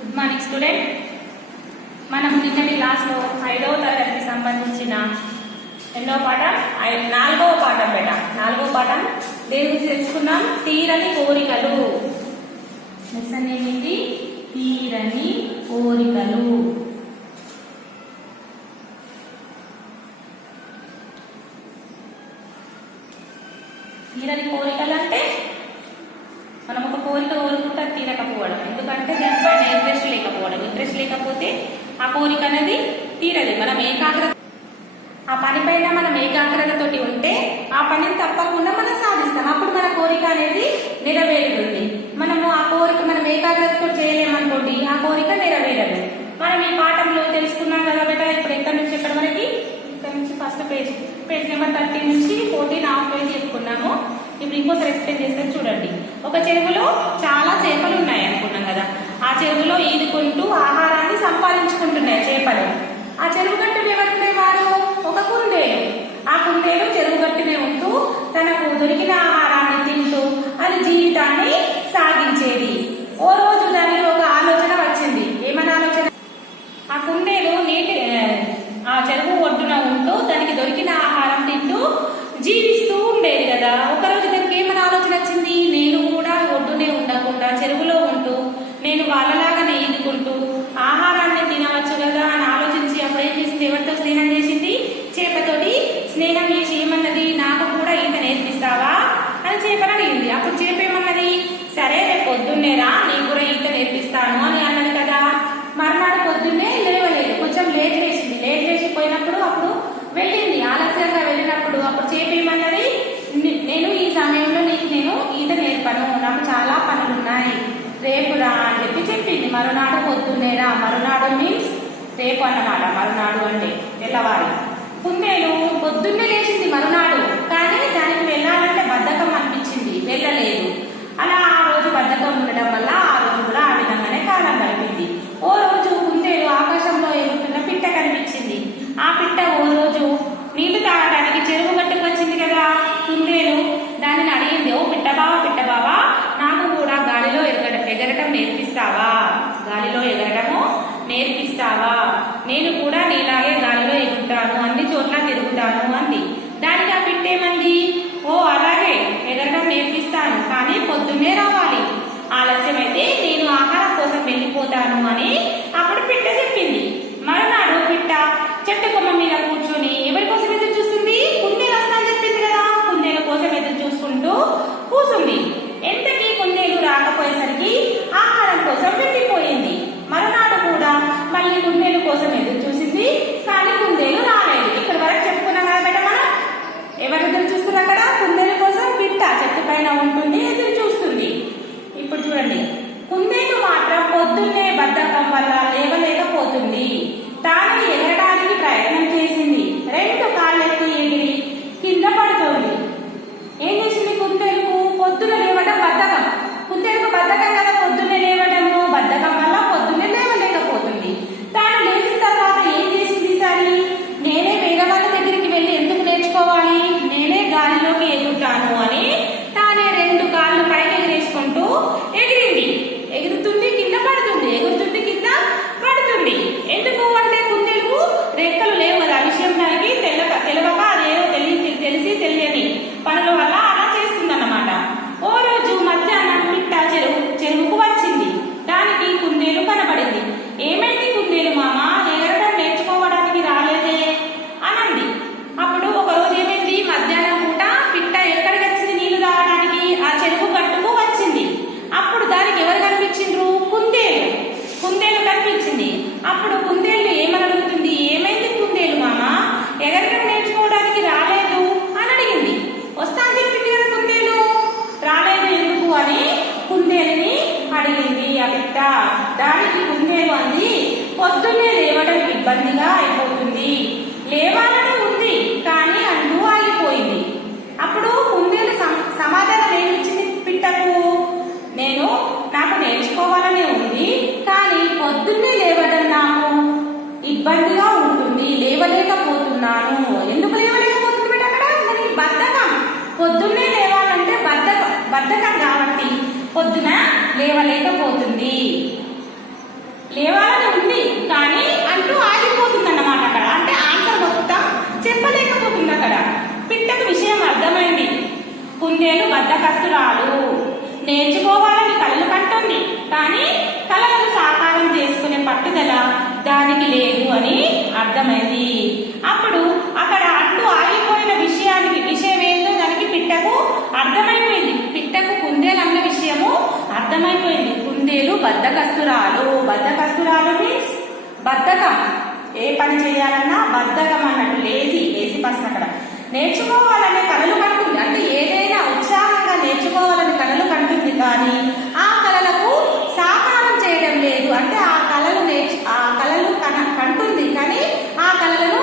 Good morning student. మనం నిన్నటి క్లాస్లో 5వ తరగతికి సంబంధించిన ఎన్నో పాఠం 4వ పాఠం నాలుగవ పాఠం దేని గురించి తెలుసుకున్నాం? తీరని కోరికలు. లెసన్ ఏమిటి? తీరని కోరికలు. తీరని కోరికలు అంటే మనం ఒక కోరిక కోరుకుంటే తీరకపోవడం, ఎందుకంటే దానిపైన ఇంట్రెస్ట్ లేకపోతే ఆ కోరిక అనేది తీరదు. మనం ఆ పనిపైన మనం ఏకాగ్రతతోటి ఉంటే ఆ పనిని తప్పకుండా మనం సాధిస్తాం. అప్పుడు మన కోరిక అనేది నెరవేరుతుంది. మనము ఆ కోరిక మనం ఏకాగ్రతతో చేయలేమనుకోండి, ఆ కోరిక నెరవేరదు. మనం ఈ పాఠంలో తెలుసుకున్నాం కదా బేట. ఇప్పుడు ఎక్కడి నుంచి ఎక్కడి వరకు? ఇక్కడ నుంచి ఫస్ట్ పేజ్ నెంబర్ 30 నుంచి 14 హాఫ్ పేజ్ చెప్పుకున్నాము. ఇప్పుడు ఇంకోసారి ఎక్స్ప్లెయిన్ చేస్తాను చూడండి. ఒక చెరువులో చాలా చేపలు ఉన్నాయి అనుకున్నాం కదా. ఆ చెరువులో ఈదుకుంటూ ఆహారాన్ని సంపాదించుకుంటున్నాయి చేపలు. ఆ చెరువు గట్టున ఎవరుండేవారు? ఒక కుందేలు. ఆ కుందేలు చెరువు గట్టునే ఉంటూ తనకు దొరికిన ఆహారాన్ని తింటూ అది జీవితాన్ని సాగించేది. ఓ రోజు దానికి ఒక ఆలోచన వచ్చింది. ఏమన్నా ఆలోచన? ఆ కుందేలు ఆ చెరువు ఒడ్డున ఉంటూ దానికి దొరికిన ఆహారం తింటూ జీవిస్తూ ఉండేది కదా. ఒకరోజు దానికి ఏమైనా ఆలోచన వచ్చింది? నేను కూడా ఒడ్డునే ఉండకుండా చెరువులో ఉంటూ నేను వాళ్ళలాగానే ఈదుకుంటూ ఆహారాన్ని తినవచ్చు కదా అని ఆలోచించి అప్పుడు ఏం చేసింది? ఎవరితో స్నేహం చేసింది? చేపతోటి స్నేహం చేసి ఏమన్నది? నాకు కూడా ఈత నేర్పిస్తావా అని చేపని అడిగింది. అప్పుడు చేప ఏమన్నది? సరే రేపు పొద్దున్నేరా నీకు కూడా ఈత నేర్పిస్తాను అని అన్నది కదా. మర్నాడు పొద్దున్నే లేవలేదు, కొంచెం లేట్ లేచిపోయినప్పుడు అప్పుడు వెళ్ళింది. ఆలస్యంగా వెళ్ళినప్పుడు అప్పుడు చేప ఏమన్నది? నేను ఈ సమయంలో నేను ఈత నేర్పను, నాకు చాలా పనులున్నాయి, రేపు రా అని చెప్పింది. మరునాడు పొద్దున్నే రా. మరునాడు మీన్స్ రేపు అన్నమాట. మరునాడు అంటే తెల్లవారు. కుందేలు పొద్దున్నే లేచింది మరునాడు, కానీ దానికి వెళ్ళాలంటే బద్ధకం అనిపించింది, వెళ్ళలేదు. అలా ఆ రోజు బద్ధకం ఉండడం వల్ల ఆ రోజు కూడా ఆ విధంగానే కాలం గడిపింది. ఓ రోజు కుందేలు ఆకాశంలో ఎగురుతున్న పిట్ట కనిపించింది. ఆ పిట్ట ఓ రోజు నీళ్లు తాగడానికి చెరువు గట్టుకు వచ్చింది కదా. కుందేలు దానిని అడిగింది, ఓ పిట్ట బావా నాకు కూడా గాలిలో ఎగరటం నేర్పిస్తావా? గాలిలో ఎగరటము నేర్పిస్తావా? నేను కూడా నీలాగే గాలిలో ఎగురుతాను, అన్ని చోట్ల తిరుగుతాను అంది. దానికి ఆ పిట్ట ఏమంది? ఓ అలాగే ఎగరటం నేర్పిస్తాను, కానీ పొద్దున్నే రావాలి, ఆలస్యమైతే నేను ఆహారం కోసం వెళ్ళిపోతాను అని అప్పుడు పిట్ట చెప్పింది. మరునాడు పిట్ట చెట్టు కొమ్మ మీద కూర్చొని ఎవరి కోసం ఎదురు చూస్తుంది? కుందేలు వస్తా అని చెప్పింది కదా. కుందేలు కోసం ఎదురు చూసుకుంటూ కూర్చుంది. ఎంతకీ కుందేలు రాకపోయేసరికి ఆహారం కోసం వెళ్ళిపోయింది. మరునాడు కూడా మళ్ళీ కుందేలు కోసం ఎదురు చూసింది, కానీ కుందేలు రాలేదు. ఇక్కడ వరకు చెప్పుకున్నాం కదా బయట. మనం ఎవరు ఎదురు చూస్తున్నా కదా? కుందేలు కోసం పిట్ట చెట్టు పైన ఉంటుంది, ఎదురు చూస్తుంది. ఇప్పుడు చూడండి, కుందేలు మాత్రం పొద్దున్నే బద్ధకం వల్ల లేవలేకపోతుంది. తాను ఎగరడానికి ప్రయత్నం చేసింది. 2 కాళ్ళెత్తి ఎగిరి కింద పడుతోంది. ఏం చేసింది? కుందేలుకు పొద్దున లేవడం బద్ధకం. కుందేలుకు బద్ధకం కదా పొద్దున్నే లేవడము. బద్ధకం వల్ల పొద్దున్నే లేవలేకపోతుంది. తాను లేచిన తర్వాత ఏం చేసింది? సరే నేనే వేరే వాళ్ళ దగ్గరికి వెళ్ళి ఎందుకు నేర్చుకోవాలి, నేనే గాలిలోకి ఎగురుతాను అని తానే 2 కాళ్ళు పైకి ఎగిరేసుకుంటూ ఎగిరింది. ఎగురుతుంది, కింద పడుతుంది, ఎగురుతుంది, కింద పడుతుంది. ఎందుకు అంటే కుందేలుకు రెక్కలు లేవు కదా. ఆ విషయం దానికి తెలియక అదేదో తెలియని పనుల వల్ల అలా చేస్తుందన్నమాట. ఓ రోజు మధ్యాహ్నం పిట్ట చెరువుకు వచ్చింది. దానికి కుందేలు కనబడింది. ఏమైంది కుందేలు మామ, ఎగరడం నేర్చుకోవడానికి రాలేదే అనంది. అప్పుడు ఒక రోజు ఏమైంది? మధ్యాహ్నం పూట పిట్ట ఎక్కడికి వచ్చింది? నీళ్లు తాగడానికి ఆ చెరువు గట్టుకు వచ్చింది. అప్పుడు దానికి ఎవరు కనిపించిండ్రు? కుందేలు కనిపించింది. అప్పుడు కుందేలు ఏమని అడుగుతుంది? ఏమైంది కుందేలు మామ, ఎగరడం నేర్చుకోవడానికి రాలేదు అని అడిగింది. వస్తా అని చెప్పింది కదా కుందేలు, రాలేదు ఎందుకు అని కుందేలుని అడిగింది ఆ పిట్ట. దానికి కుందేలు అంది, పొద్దున్నే లేవడం ఇబ్బందిగా అయిపోతుంది, లేవాలని ఉంది కానీ అంటూ ఆగిపోయింది. అప్పుడు కుందేలు సమాధానం ఏమిచ్చింది పిట్టకు? నాకు నేర్చుకోవాలనే ఉంది, కానీ పొద్దున్నే లేవడం నాకు ఇబ్బందిగా ఉంటుంది, లేవలేకపోతున్నాను. ఎందుకు లేవలేకపోతుంది బిడ్డ? అక్కడ మనకి బద్ధకం. పొద్దున్నే లేవాలంటే బద్ధకం కాబట్టి పొద్దున లేవలేకపోతుంది. లేవాలని ఉంది కానీ అంటూ ఆగిపోతుంది అన్నమాట అక్కడ. అంటే ఆన్సర్ మొత్తం చెప్పలేకపోతుంది అక్కడ. పిట్టకు విషయం అర్థమైంది. కుందేలు బద్ధకస్తురాలు, నేర్చుకోవాలని కలలు కంటుంది కానీ కలలను సాకారం చేసుకునే పట్టుదల దానికి లేదు అని అర్థమైంది. అప్పుడు అక్కడ అంటూ ఆగిపోయిన విషయం ఏందో దానికి పిట్టకు అర్థమైపోయింది. పిట్టకు కుందేలు అన్న విషయము అర్థమైపోయింది. కుందేలు బద్ధకస్తురాలు. బద్ధకస్తురాలు మీన్స్ బద్ధకం, ఏ పని చేయాలన్నా బద్ధకం అన్నట్టు, లేజీ పర్సన్. అక్కడ నేర్చుకోవాలనే కలలు కంటుంది, అంటే ఏదైనా ఉత్సాహంగా నేర్చుకోవాలని కలలు కంటుంది కానీ ఆ కలలకు సాకారం చేయడం లేదు. అంటే ఆ కలలు కంటుంది కానీ ఆ కలలను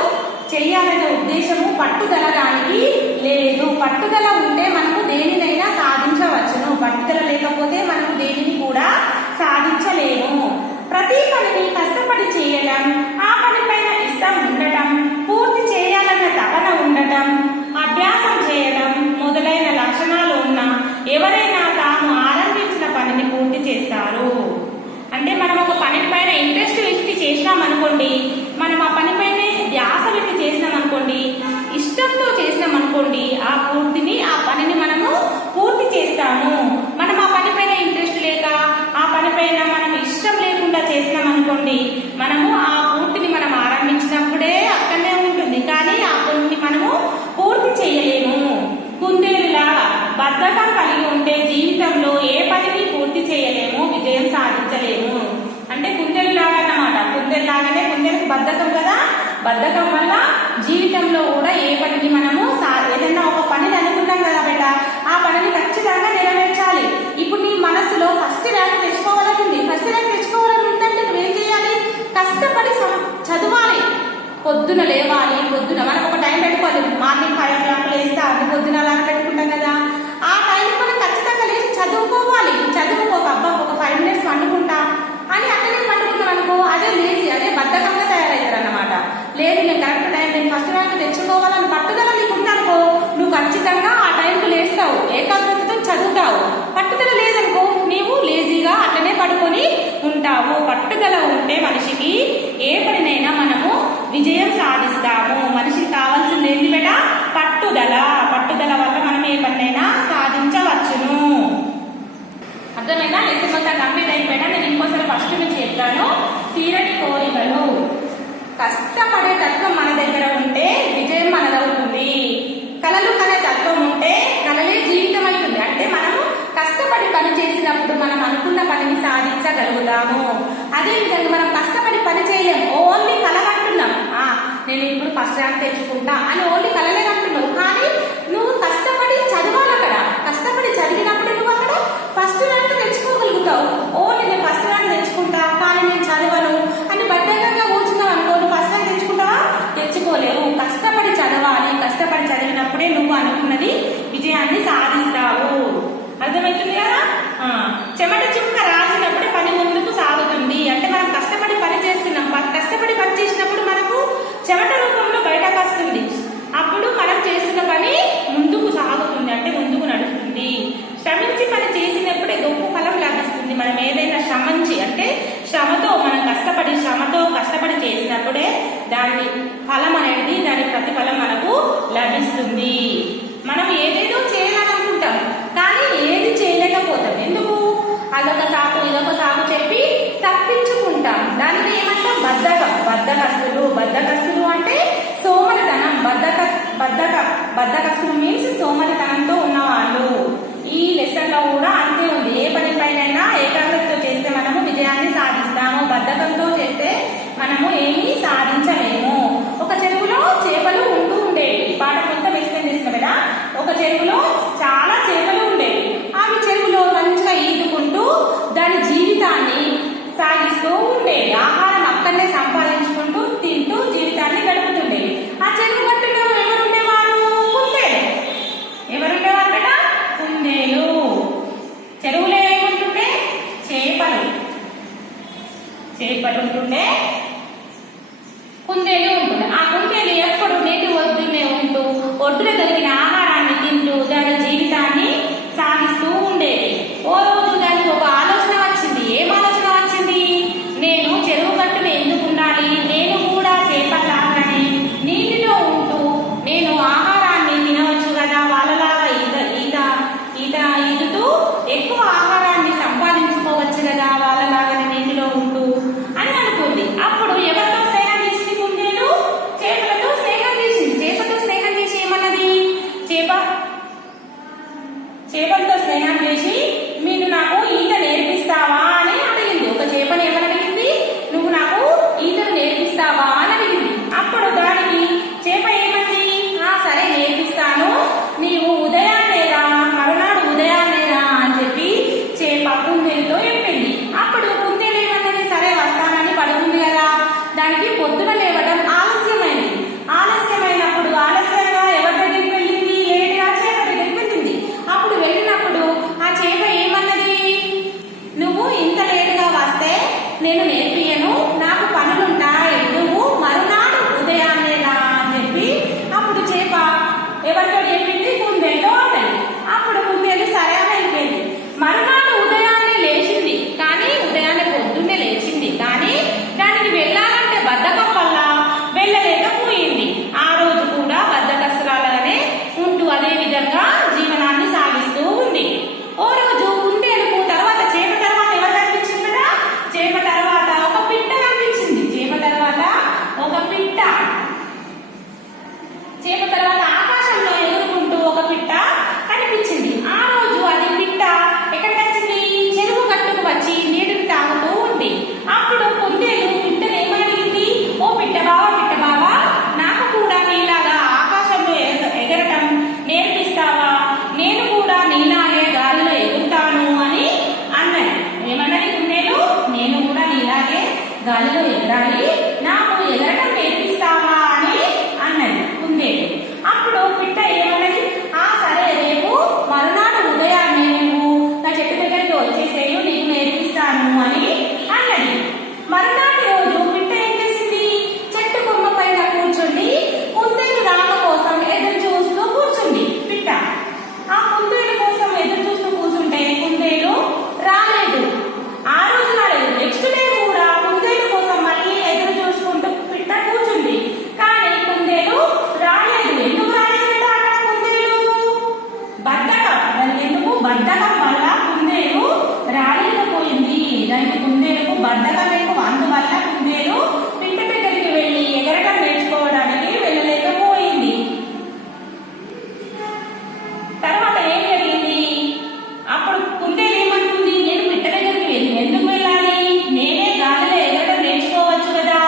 చెయ్యాలనే ఉద్దేశము పట్టుదల దానికి లేదు. పట్టుదల ఉంటే మనకు దేనినైనా సాధించవచ్చును. పట్టుదల లేకపోతే మనం దేనిని కూడా సాధించలేము. ప్రతి పనిని కష్టపడి చేయడం, ఆ పనిపైన ఇష్టం ఉండటం, పూర్తి చేయాలన్న తపన ఉండటం, అభ్యాసం చేయడం మొదలైన లక్షణాలు ఉన్న ఎవరైనా తాము ఆరంభించిన పనిని పూర్తి చేస్తారు. అంటే మనం ఒక పని పైన ఇంట్రెస్ట్ పెట్టి చేసినాం అనుకోండి, మనం ఆ పని పైన ధ్యాస పెట్టి చేసినాం అనుకోండి, ఇష్టంతో చేసినాం అనుకోండి, ఆ పనిని మనము పూర్తి చేస్తాము. మనం ఆ పని పైన ఇంట్రెస్ట్ లేక, ఆ పని పైన మనం ఇష్టం లేకుండా చేసినాం అనుకోండి, మనము ఆ పూర్తిని మనం ఆరంభించినప్పుడే అక్కడనే ఉంటుంది కానీ ఆ పనిని మనము పూర్తి చేయలేము. కుందేలులాగా బద్ధకం కలిగి ఉంటే జీవితంలో ఏ పనిని పూర్తి చేయలేము, విజయం సాధించలేము. అంటే కుందేలులాగా అన్నమాట. కుందేలులాగానే, కుందేలుకు బద్ధకం కదా, బద్ధకం వల్ల జీవితంలో కూడా ఏ పనిని మనము ఏదైనా ఒక పనిని అనుకున్నాం కదా బేట, ఆ పనిని ఖచ్చితంగా నెరవేర్చాలి. ఇప్పుడు నీ మనసులో ఫస్ట్ ర్యాంక్ తెచ్చుకోవాలని, ఫస్ట్ ర్యాంక్ తెచ్చుకోవాలని ఉందంటే నువ్వేం చేయాలి? కష్టపడి చదవాలి. పొద్దున లేవాలి. పొద్దున మనకు ఒక టైం పెట్టుకోవాలి. మార్నింగ్ 5 o'clock లేస్తా అని పొద్దున అలా పెట్టుకుంటాం కదా, ఆ టైం మనం ఖచ్చితంగా లేచి చదువుకోవాలి. చదువుకోక అబ్బా ఒక 5 minutes వండుకుంటా అని అక్కడే పండుకుంటాం అనుకో, అదే లేజీ, అదే బద్ధకంగా తయారవుతారు అన్నమాట. లేదు నేను కరెక్ట్ టైం, నేను ఫస్ట్ ర్యాంక్ తెచ్చుకోవాలని పట్టుదల నీకు ఉందనుకో, నువ్వు ఖచ్చితంగా ఆ టైంకు లేస్తావు, ఏకాగ్రతతో చదువుతావు. పట్టుదల లేదనుకో నీవు లేజీగా అట్లనే పడుకొని ఉంటావు. పట్టుదల ఉంటే మనిషికి ఏ పనినైనా మనము విజయం సాధిస్తాము. మనిషికి కావాల్సింది ఏంటి బేట? పట్టుదల. పట్టుదల వల్ల మనం ఏ పనినైనా సాధించవచ్చును. అర్థమైనా? లెసన్ మొత్తం కంప్లీట్ అయిపోయినా నేను ఇంకోసారి ఫస్ట్ నుంచి చెప్తాను. తీరని కోరికలు. కష్టపడే తత్వం మన దగ్గర ఉంటే విజయం మనదవుతుంది. కలలు కనే తత్వం ఉంటే కలలే జీవితం అవుతుంది. అంటే మనము కష్టపడి పని చేసినప్పుడు మనం అనుకున్న పనిని సాధించగలుగుతాము. అదేవిధంగా మనం కష్టపడి పని చేయలేం, ఓన్లీ కలగంటున్నాం. నేను ఇప్పుడు ఫస్ట్ ర్యాంక్ తెచ్చుకుంటా అని ఓన్లీ కలలే కంటున్నావు. కానీ నువ్వు కష్టపడి చదవాలి. అక్కడ కష్టపడి చదివినప్పుడు నువ్వు అక్కడ ఫస్ట్ ర్యాంక్ తెచ్చుకోగలుగుతావు. ఓన్లీ నేను ఫస్ట్ ర్యాంక్ తెచ్చుకుంటా కానీ నేను చదవను అని బద్ధకంగా కూర్చున్నావు అనుకో, నువ్వు ఫస్ట్ ర్యాంక్ తెచ్చుకుంటావా? తెచ్చుకోలేవు. కష్టపడి చదవాలి. కష్టపడి చదివినప్పుడే నువ్వు అనుకున్నది విజయాన్ని సాధిస్తావు. అర్థమవుతుంది కదా? చెమట చుక్క రాసినప్పుడే పని ముందుకు సాగుతుంది. అంటే మనం కష్టపడి పని చేస్తున్నాం. కష్టపడి పని చేసినప్పుడు మనకు చెమట రూపంలో బయటకు వస్తుంది. అప్పుడు మనం చేస్తున్న పని ముందుకు సాగుతుంది, అంటే ముందుకు నడుస్తుంది. శ్రమించి పని చేసినప్పుడే గొప్ప ఫలం లభిస్తుంది. మనం ఏదైనా అంటే శ్రమతో మనం కష్టపడి చేసినప్పుడే దాని ఫలం అనేది, దాని ప్రతిఫలం మనకు లభిస్తుంది. మనం ఏదేదో చేయాలనుకుంటాం కానీ ఏది చేయలేకపోతాం. ఎందుకు? అదొక సాకు ఇదొక సాకు చెప్పి తప్పించుకుంటాం. దానిని ఏమంటాం? బద్ధకస్తులు అంటే సోమరితనం. బద్ధకస్తులు మీన్స్ సోమరితనంతో ఉన్నవాళ్ళు. ఈ లెసన్ లో కూడా అంతే ఉంది. ఏ పని పైన ఏకాగ్రతతో చేస్తే మనము విజయాన్ని సాధిస్తాము. బద్ధకంతో చేస్తే మనము ఏమీ సాధించలేము. ఒక చెరువులో చేపలు ఉంటూ ఉండేవి. పాట మొత్తం ఎక్స్ప్లెయిన్ చేసిన కదా. ఒక చెరువులో చాలా చేపలు ఉండేవి. అవి చెరువులో మంచిగా ఈదుకుంటూ దాని జీవితాన్ని సాగిస్తూ ఉండేవి. ఆహారం అక్కడనే సంపాదించుకుంటూ తింటూ జీవితాన్ని గడుపుతుండేవి. ఆ చెరువు గట్టులో ఎవరుండేవారు? కుందేలు. ఎవరుండేవారు కదా? కుందేలు. చెరువులో ఏముంటుండే? చేపలు ఉంటుండే, కుందేలు ఉంటుండే. ఆ కుందేలు ఎప్పుడు నీటి ఒడ్డునే ఉంటూ ఒడ్డున దొరికిన ఆహారాన్ని తింటూ దాని జీవితాన్ని సాగిస్తూ ఉండేది. ఓ రోజు దానికి ఒక ఆలోచన వచ్చింది. ఏం ఆలోచన వచ్చింది? నేను ఎక్కువ ఆహారాన్ని సంపాదించుకోవచ్చు కదా వాళ్ళలాగానే నీటిలో ఉంటూ అని అనుకుంది. అప్పుడు ఎవరితో స్నేహం చేసింది కుందేలు? చేపలతో స్నేహం చేసింది. చేపతో స్నేహం చేసి ఏమన్నది? చేపలతో స్నేహం చేసి మీరు నాకు ఈత నేర్పిస్తావా అని అడిగింది. ఒక చేపని ఏమని అడిగింది? నువ్వు నాకు ఈతను నేర్పిస్తావా అని అడిగింది. అప్పుడు దానికి చేప ఏమంది? సరే నేర్పిస్తాను, నీవు ఉదయాన్నే రా, మరునాడు ఉదయాన్నే రా అని చెప్పి చేప కుందేలుతో చెప్పింది. అప్పుడు కుందేలు ఏమన్నది? సరే వస్తానని పడుకుంది కదా. దానికి పొద్దున లేవడం ఆలస్యమైంది. ఆలస్యమైనప్పుడు ఆలస్యంగా ఎవరి దగ్గరికి వెళ్ళింది? లేటుగా చేప దగ్గరికి వెళ్ళింది. అప్పుడు వెళ్ళినప్పుడు ఆ చేప ఏమన్నది? నువ్వు ఇంత లేటుగా వస్తే నేను నేర్పియను, నాకు పనులుంటాయి, నువ్వు మరునాడు ఉదయాన్నే రా అని చెప్పి అప్పుడు చేప ఎవరితో చెప్పింది? కుందేలుతో అంటది. అప్పుడు కుందేలు సరే అని వెళ్ళిపోయింది. మరునాడు ఉదయాన్నే లేచింది, కానీ ఉదయాన్నే పొద్దున్నే లేచింది, కానీ దానికి వెళ్ళాలంటే బద్ధకం వల్ల వెళ్ళలేకపోయింది. ఆ రోజు కూడా బద్ధకస్తురాలనే ఉంటూ అదే విధంగా జీవనాన్ని సాగిస్తూ ఉంది. ఓ రోజు కుందేలుకు తర్వాత చేప తర్వాత ఎవరు కనిపించిందా? చేప తర్వాత ఒక పిట్ట కనిపించింది. చేప తర్వాత ఒక పిట్ట, చేప తర్వాత ఆకాశంలో ఎగురుకుంటూ ఒక పిట్ట కనిపించింది. ఆ రోజు అది పిట్ట ఎక్కడికి వచ్చింది? చెరువు గట్టుకు వచ్చి నీటిని తాగుతూ ఉంది. అప్పుడు కుందేలు పిట్టను ఏమడిగింది? ఓ పిట్ట బావా, నాకు కూడా నీలాగా ఆకాశంలో ఎగరటం నేర్పిస్తావా? నేను కూడా నీలాగే గాలిలో ఎగురుతాను అని అన్నది. ఏమన్నది కుందేలు? నేను కూడా నీలాగే గాలిలో ఎగరాలి, నాకు ఎగరటం నేర్పిస్తావా అని అన్నది కుందేలు. అప్పుడు పిట్ట ఏమన్నది? సరే రేపు మరునాడు ఉదయాన్నే నువ్వు నా చెట్టు దగ్గరికి వచ్చేసేయు, నీకు నేర్పిస్తాను అని అన్నది. మరునాటి రోజు పిట్ట ఏం చేసింది? చెట్టు కొమ్మ పైన కూర్చుండి కుందేలు రాక కోసం ఎదురు చూస్తూ కూర్చుంది పిట్ట. ఆ కుందేలు కోసం ఎదురు చూస్తూ కూర్చుంటే కుందేలు రాలేదు. ఆ రోజు రాలేదు. నెక్స్ట్ డే కూడా కుందేలు కోసం మళ్ళీ ఎదురు చూసుకుంటూ పిట్ట కూర్చుంది, కానీ కుందేలు రాలేదు. ఎందుకు రాలేదట కుందేలు? బద్ధకం. దానికి ఎందుకు? బద్ధకం వల్ల కుందేలు రాలేకపోయింది. దానికి కుందేలుకు బద్ధకం ఎక్కువ. అందువల్ల కుందేలు పిట్ట దగ్గరికి వెళ్ళి ఎగరటం నేర్చుకోవడానికి వెళ్ళలేకపోయింది. తర్వాత ఏం జరిగింది? అప్పుడు కుందేలు ఏమంటుంది? నేను పిట్ట దగ్గరికి వెళ్ళి ఎందుకు వెళ్ళాలి? నేనే గాలిలో ఎగరటం నేర్చుకోవచ్చు కదా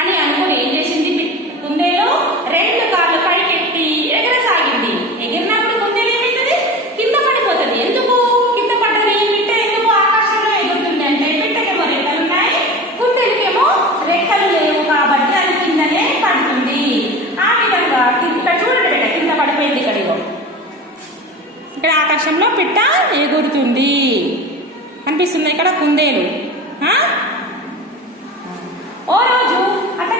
అని అనుకుని ఏం చేసింది? కుందేలు రెండు కాళ్ళు పైకెత్తి ఎగరసాగింది. ఎగిరినప్పుడు కుందేలు ఏమైతుంది? కింద పడిపోతుంది. ఎందుకు కింద పడ్డది? పిట్ట ఎందుకు ఆకాశంలో ఎగురుతుంది అంటే పిట్టకేమో రెక్కలు ఉన్నాయి, కుందేలుకేమో రెక్కలు లేవు, కాబట్టి అది కిందనే పడుతుంది. ఆ విధంగా ఇక్కడ చూడండి, కింద పడిపోయింది. ఇక్కడ ఆకాశంలో పిట్ట ఎగురుతుంది అనిపిస్తుంది. ఇక్కడ కుందేలు ఓ రోజు అట్లా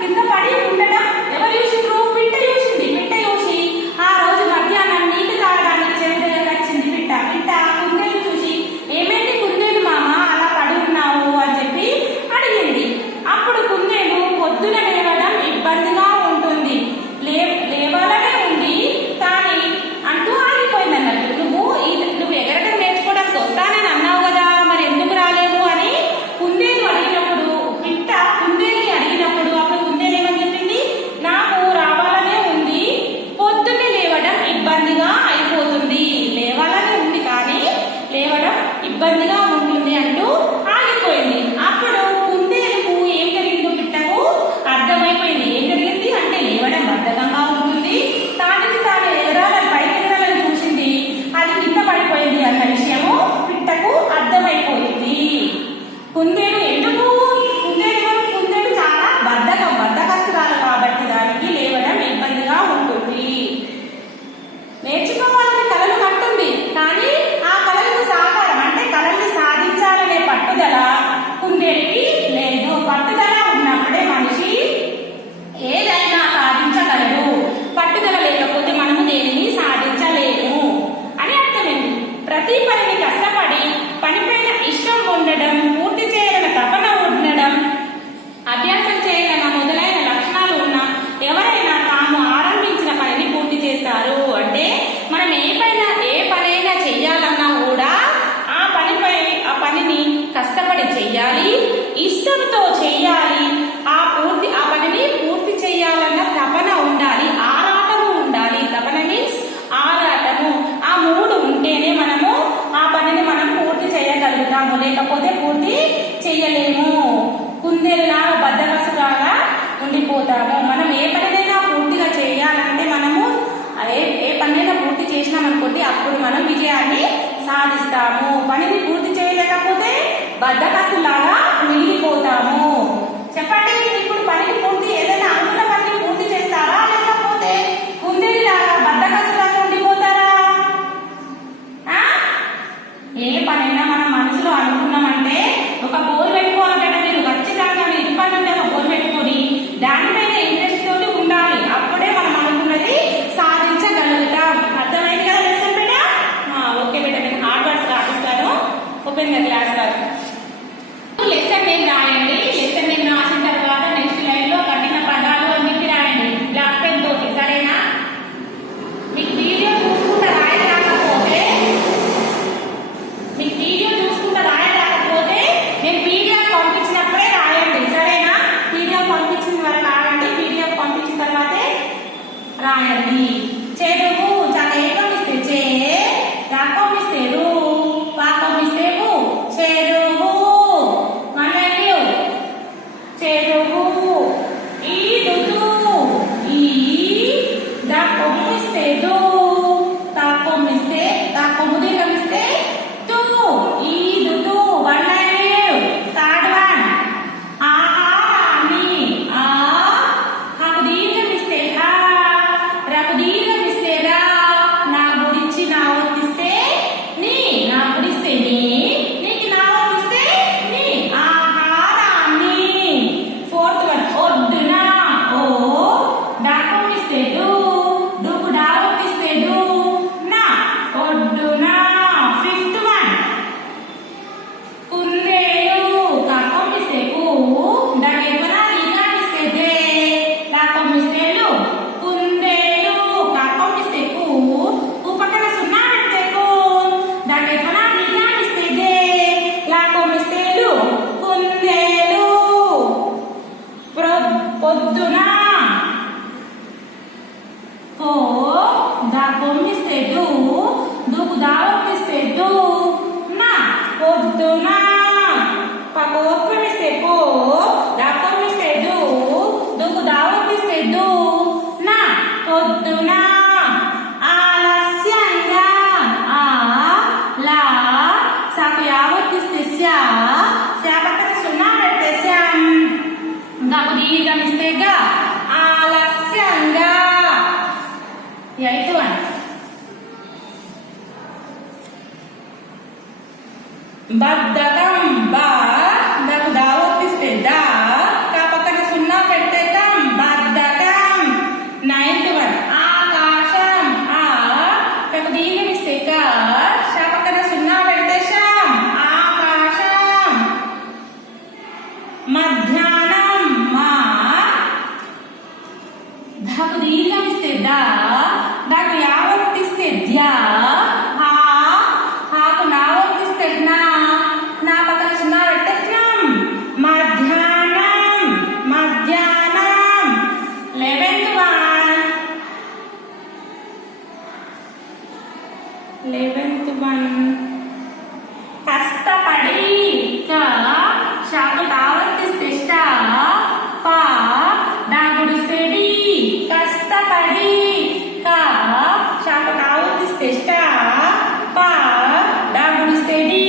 కింద పడి ఉండడం ఎవరు చూసిండ్రు? పిట్ట చూసింది. పిట్ట చూసి ఆ రోజు మధ్యాహ్నం నీటి తాగడానికి చెరువు దగ్గర వచ్చింది పిట్ట. పిట్ట కుందేలు చూసి ఏమైంది కుందేలు మామ అలా పడి ఉన్నావు అని చెప్పి అడిగింది. అప్పుడు కుందేలు పొద్దున లేవడం ఇబ్బందిగా ఉంటుంది, లేవాలనే ఉంది కానీ అంటూ ఆగిపోయింది అన్నట్టు. నువ్వు ఎగరటం నేర్చుకోవడానికి వస్తానని అన్నావు కదా, మరి ఎందుకు రాలేవు అని కుందేలు అడిగినప్పుడు కుందేలుని అడిగినప్పుడు అప్పుడు కుందేలు ఏమని చెప్పింది? నాకు రావాలనే ఉంది, పొద్దున్నే లేవడం ఇబ్బందిగా అయిపోతుంది. లేవాలనే ఉంది కానీ లేవడం ఇబ్బందిగా ఉంటుంది అంటూ ఆగిపోయింది. అప్పుడు కుందేలుకు ఏం జరిగిందో పిట్టకు అర్థమైపోయింది. ఏం జరిగింది అంటే లేవడం బద్ధకంగా ఉంటుంది, తానికి తాను ఎగరాలని పైకి ఎగరాలని చూసింది, అది కింద పడిపోయింది అన్న విషయము పిట్టకు అర్థమైపోయింది. కుందేలు ఎందుకు? కుందేలు చాలా బద్ధకస్తురాలు కాబట్టి దానికి లేవడం ఇబ్బందిగా ఉంటుంది. నేర్చుకోవాలని కలలు కంటుంది, కానీ ఆ కలలకు సాకారం అంటే కలల్ని సాధిస్తాము. పనిని పూర్తి చేయలేకపోతే బద్ధకస్తులాగా మిగిలిపోతాము. చెప్పండి, ఇప్పుడు పనిని పూర్తి ఏదైనా అనుకున్న పనిని పూర్తి చేస్తారా, లేకపోతే కుందేలులాగా బద్ధకస్తులాగా ఉండిపోతారా? ఏ పనైనా మనం మనసులో అనుకున్నామంటే ఒక గోల్ పెట్టుకోవాలంటే మీరు ఖచ్చితంగా మీ ఇప్పటి నుండి ఒక గోల్ పెట్టుకొని దానిపైన ఇంట్రెస్ట్ తోటి ఉండాలి. అప్పుడే మనం అనుకున్నది సాధించగలుగుతాం. అర్థమైంది కదా లెసన్ బిడ్డ? ఓకే బిడ్డ, నేను హార్డ్ వర్డ్స్ రాపిస్తాను. Open the class work. Lesson name రాయండి. లెసన్ నేమ్ రాసిన తర్వాత నెక్స్ట్ లైన్ లో కఠిన పదాలు అన్నిటి రాయండి బ్లాక్ పెన్ తోటి. సరేనా? మీకు వీడియో చూసుకుంటా రాయకపోతే నేను పీడిఎఫ్ పంపించినప్పుడే రాయండి. సరేనా? పీడిఎఫ్ పంపించిన వరకు రాయండి. పీడిఎఫ్ పంపించిన తర్వాతే రాయండి. చెరువు ఏకమిస్తే చే, రాకొమిస్తే రు, పాకొమిస్తే ము, చెరువు. మళ్ళీ చెరువు. ఈదుతూ ఈ, దకొమ్మిస్తే దు, తాకొమ్మిస్తే తాకొమ్ము దీర్ఘమిస్తే తు, ఈదుతూ. పొద్దున కో, దాకొమ్మిస్తే దు, దుకు దావొత్తిస్తే దు, నా. పొద్దున పకోత్వమిస్తే పో, దాకొమ్మిస్తే దు, దుకు దావొత్తిస్తే దు, నా. పొద్దున. ఆలస్యంగా ఆ, లా, సాకు యావొత్తిస్తే శా, శా పక్కన సున్నా పెడితే శ్యాం, దాకు దీర్ఘమిస్తే గా, ఆలస్యంగా. Eighth one. బద్ధకం బా, దాకు దావొత్తిస్తే దా, కా పక్కన సున్నా పెడితే కం, బద్ధకం. Ninth one. ఆకాశం ఆ, దాకు దీర్ఘమిస్తే కా, షా పక్కన సున్నా పెడితే షాం, ఆకాశం. మధ్యాహ్నం మా, దాకు దీర్ఘమిస్తే దా, దాకు యావత్తిస్తే ధ్యా, హా, హాకు నావత్తిస్తే నా, నా పక్కన సున్నా పెట్టే జ్ఞం. మధ్యాహ్నం మధ్యాహ్నం. 11th one. 11th one. కష్టపడి క, షాకు తావత్తిస్తే షా, పా, దాగుడిస్తే డి, కష్టపడి. క, షాకు తావత్తిస్తే షా, పా, దాగుడిస్తే డి,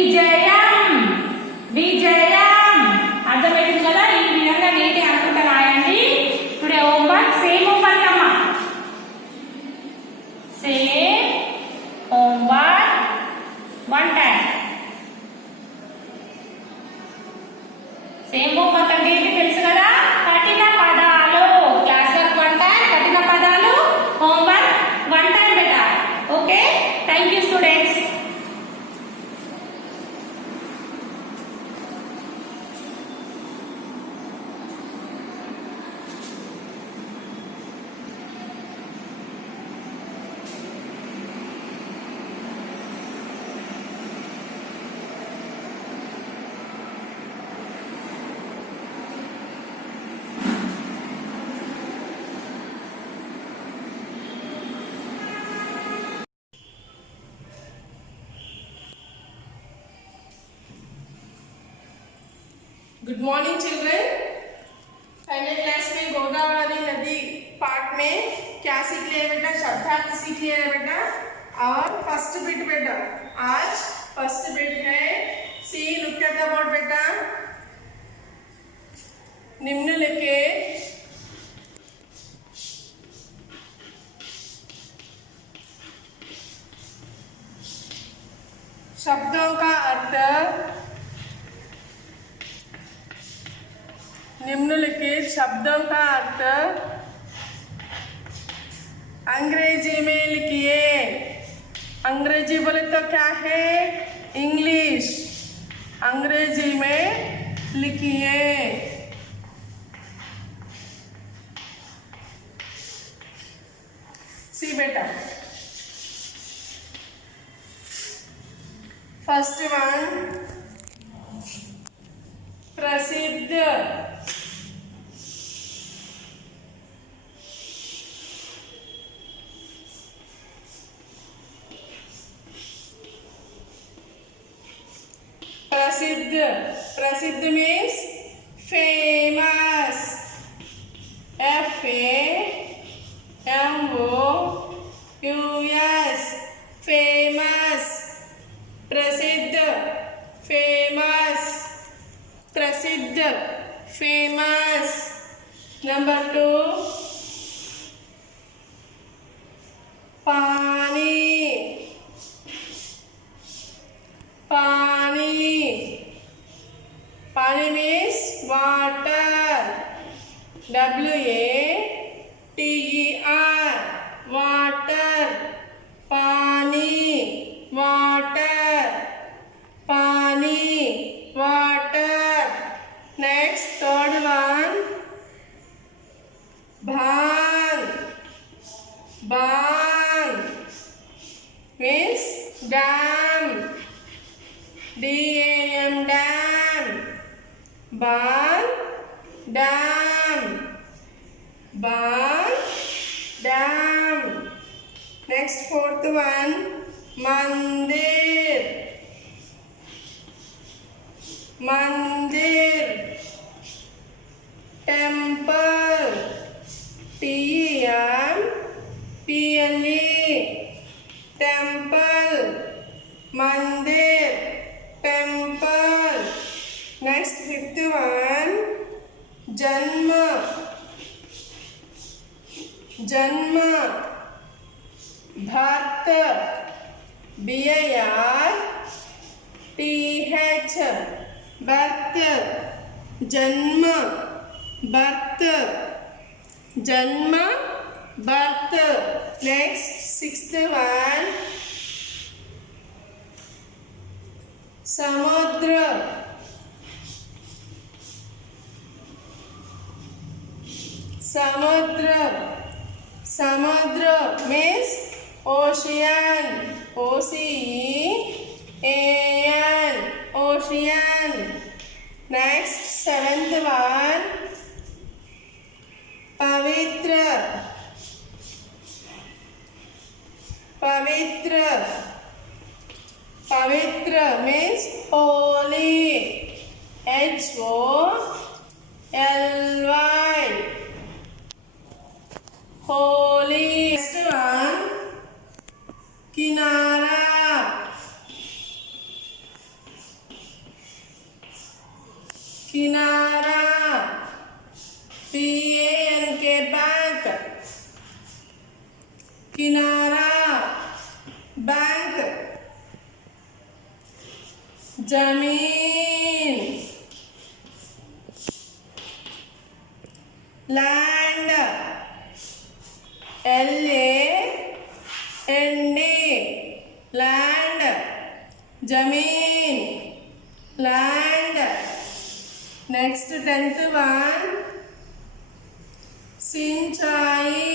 విజయం విజయం అర్థమైంది కదా. ఈ విధంగా నీటి అనుకుంటా రాయండి. టుడే హోంవర్క్ సేమ్ హోంవర్క్ అమ్మ, same homework one time. Same homework అంటే ఏంటి తెలుసు కదా, కఠిన పదాలు. క్లాస్ వర్క్ వన్ టైం, కఠిన పదాలు హోంవర్క్ వన్ టైం పెట్టాలి. Okay, thank you students. Good morning children. पहले क्लास में गोदावरी नदी पार्ट में क्या सीख लिया बेटा, शब्दार्थ सीख लिया है बेटा। और फर्स्ट बिट बेटा, आज फर्स्ट बिट है see look at the board बेटा। निम्नलिखित शब्दों का अर्थ, निम्नलिखित शब्दों का अर्थ अंग्रेजी में लिखिए। अंग्रेजी बोले तो क्या है, इंग्लिश। अंग्रेजी में लिखिए। सी बेटा, फर्स्ट वन प्रसिद्ध। प्रसिद्ध, प्रसिद्ध मीन्स फेमस। FAMOUS, famous. प्रसिद्ध, फेमस, प्रसिद्ध, फेमस। नंबर 2 पानी। पानी, पानी मीन्स वाटर। WATER, water. पानी, वाटर, पानी, वाटर। नेक्स्ट थर्ड वन भान। भान मीन्स डैम। DAM, dam. बान, डैम। बान, डैम। नेक्स्ट फोर्थ वन मंदिर। मंदिर, टेम्पल। TEMPLE, टेम्पल, मंदिर, टेम्पल। नेक्स्ट फिफ्थ वन जन्म। जन्म, भर्त। BIRTH, birth. जन्म, बर्थ, जन्म, बर्थ। नेक्स्ट सिक्स्थ वन समुद्र। समुद्र, समुद्र means ocean. OCEAN, ocean. Next seventh one पवित्र। पवित्र, पवित्र मीन्स Holi. HOLY, holy. Next one किनारा। किनारा, PANK बैंक, किनारा बैंक, जमीन, लैंड, LAND, लैंड, जमीन, लैंड। नेक्स्ट 10th वन, सिंचाई,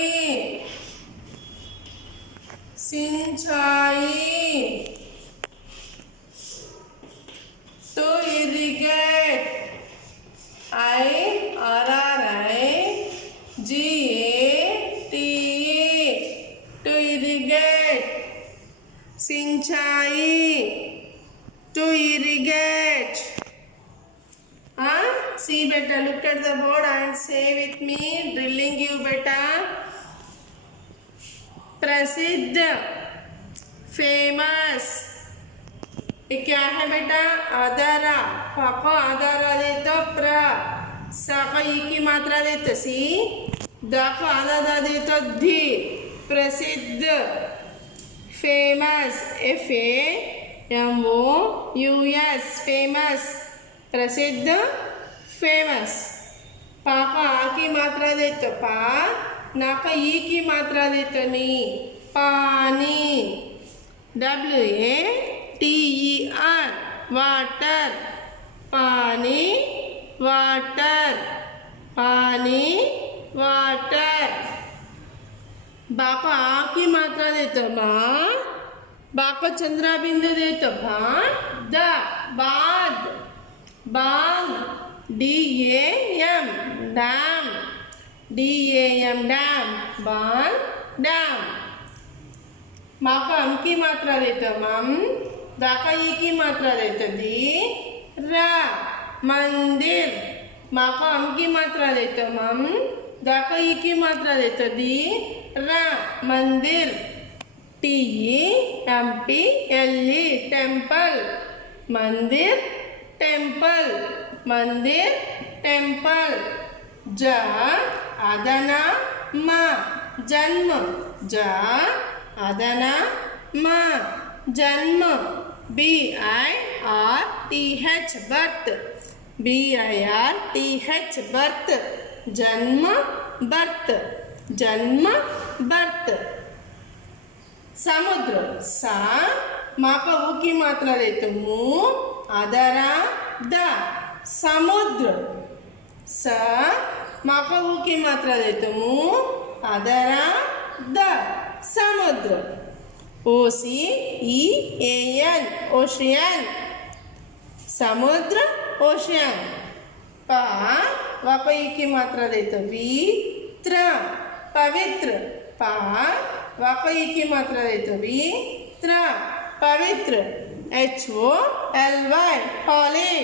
सिंचाई, to irrigate, IRRIGATE, to irrigate, सिंचाई, to irrigate. See beta, look at the board and say with me, drilling you beta. प्रसिद्ध, फेमस, ये क्या है बेटा? आधारा, पाको आधारा दे तो प्र, सा को ई की मात्रा दे तो सी, दा को आधा दे तो धी, प्रसिद्ध, फेमस, FAMOUS, फेमस, प्रसिद्ध, फेमस। पा को आ की मात्रा दे तो पा, ना को ई की मात्रा दे तो नी, पानी, WATER, वाटर, पानी, वाटर, पानी, वाटर। बा को आ की मात्रा दे तो माँ, बा को चंद्रा बिंदु दे तो भां, द, बाद, बाग, DAM, डैम, DAM, डैम, बाग, डैम। माँ को अम की मात्रा दे तो मम, दा का ई की मात्रा दे तो दी, रा, मंदिर। माँ को अम की मात्रा दे तो मम, दा का ई की मात्रा दे तो दी, रा, मंदिर। TEMPLE, टेम्पल, मंदिर, टेम्पल, मंदिर, टेम्पल। ज, आदना, मा, जन्म, ज, आदना, मा, जन्म। BIRTH, बर्थ, BIRTH, बर्थ, जन्म, बर्थ, जन्म, बर्थ। समुद्र, सा, माँ को ऊ की मात्रा दे तो मु, आदरा, द, समुद्र। स, माँ को ऊ की मात्रा दे तो मु, आदरा, द, समुद्र। OCEAN, ओशियन, समुद्र, ओशियन। पा, वा को ई की मात्रा दे तो वी, त्र, पवित्र, पा, वा को ई की मात्रा दे तो वी, त्र, पवित्र। HOLY, holy,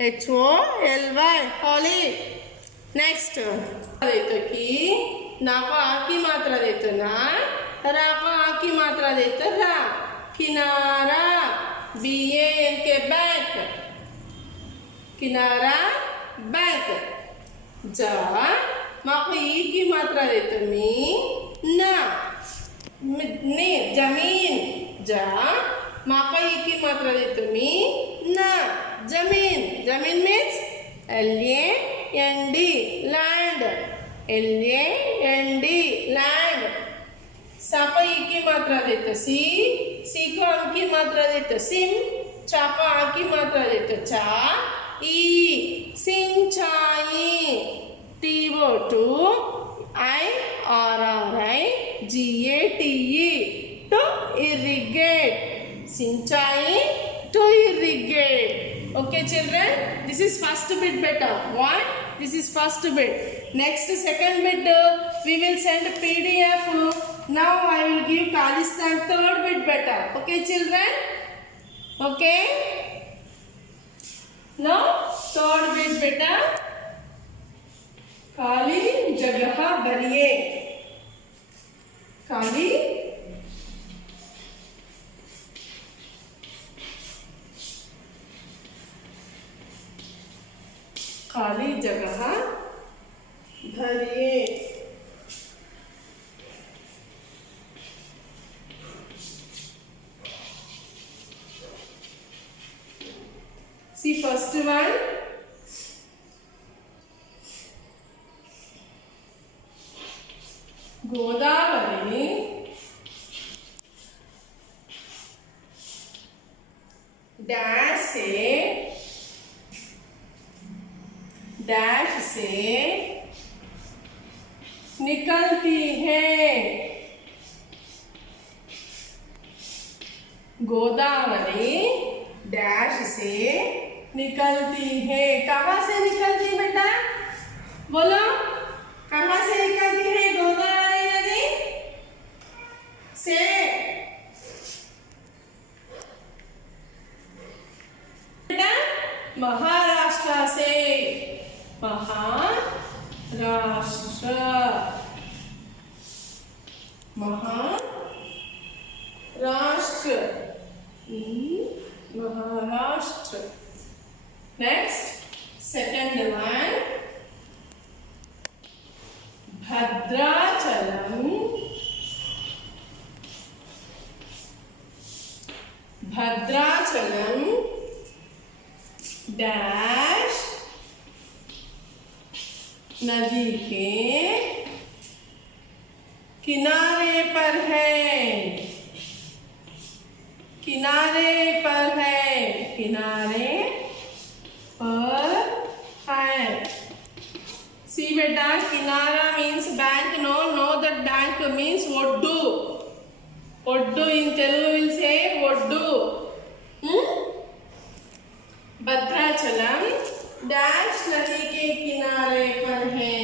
HOLY, holy. Next दे तो की, ना को आ की मात्रा दे तो ना, रा को आ की मात्रा दे तो रा, किनारा, BANK, बैंक, किनारा, बैंक। जा, माँ को ई की मात्रा दे तो मी, ना, ने, जमीन। जा, माँ को ई की मात्रा दे तो मी, ना, जमीन। जमीन means LAND, land, LAND, land. सा को ई की मात्रा दे तो सी, सी को अम की मात्रा दे तो सिम, चा को आ की मात्रा दे तो चा, ई, सिंचाई। TO2 IRRIGATE, to irrigate, सिंचाई, to irrigate. Okay children, this is first bit beta. What? This is first bit. Next second bit we will send PDF. Now I will give Khalistan third bit beta. Okay children? Okay? Now third bit beta. खाली जगह भरिए, खाली खाली जगह भरिए। See first one. Godavari डैश से निकलती है। गोदावरी डैश से निकलती है। कहाँ से निकलती बेटा? बोलो, कहाँ से निकलती है गोदावरी नदी? से। बेटा महाराष्ट्र से। महाराष्ट्र, महाराष्ट्र, Maharashtra. Next second one, Bhadrachalam. Bhadrachalam डैश नदी के किनारे पर है। किनारे पर है। किनारे पर है। सी बेटा, किनारा means bank. No, that bank means ఒడ్డు. ఒడ్డు in Telugu will say ఒడ్డు. भद्राचलम डैश नदी के किनारे पर है।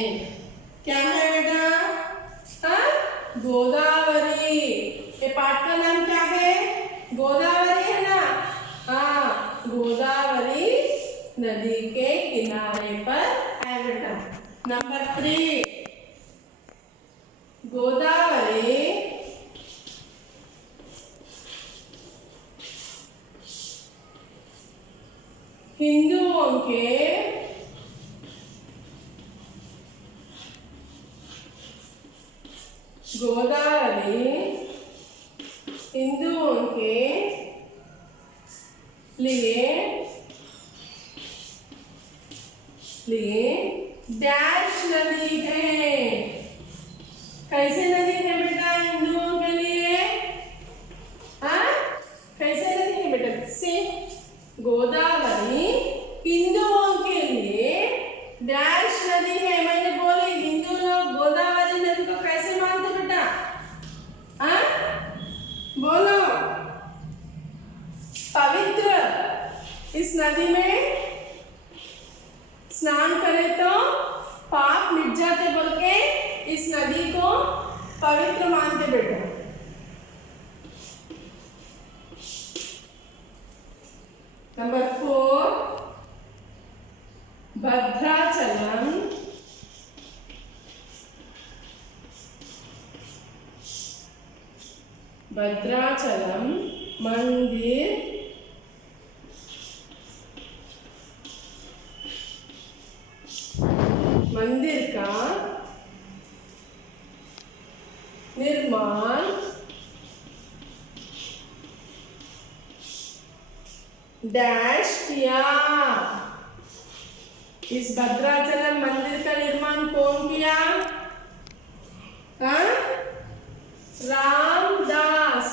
क्या है बेटा? गोदावरी। ये पाठ का नाम क्या है? गोदावरी है ना? हाँ, गोदावरी नदी के किनारे पर है बेटा। नंबर 3, गोदावरी हिंदुओं के लिए डैश नदी है। कैसे नदी है बेटा हिंदुओं के लिए? हाँ, कैसे नदी है बेटा? से गोदावरी हिंदुओं के लिए डैश नदी है। मैंने बोली हिंदू लोग गोदावरी नदी को कैसे मानते बेटा? हाँ, बोलो। पवित्र। इस नदी में स्नान करें तो पाप मिट जाते बोल के इस नदी को पवित्र मानते बेटा। नंबर 4, भद्राचलम मंदिर का निर्माण डैश किया। इस भद्राचलम मंदिर का निर्माण कौन किया? रामदास,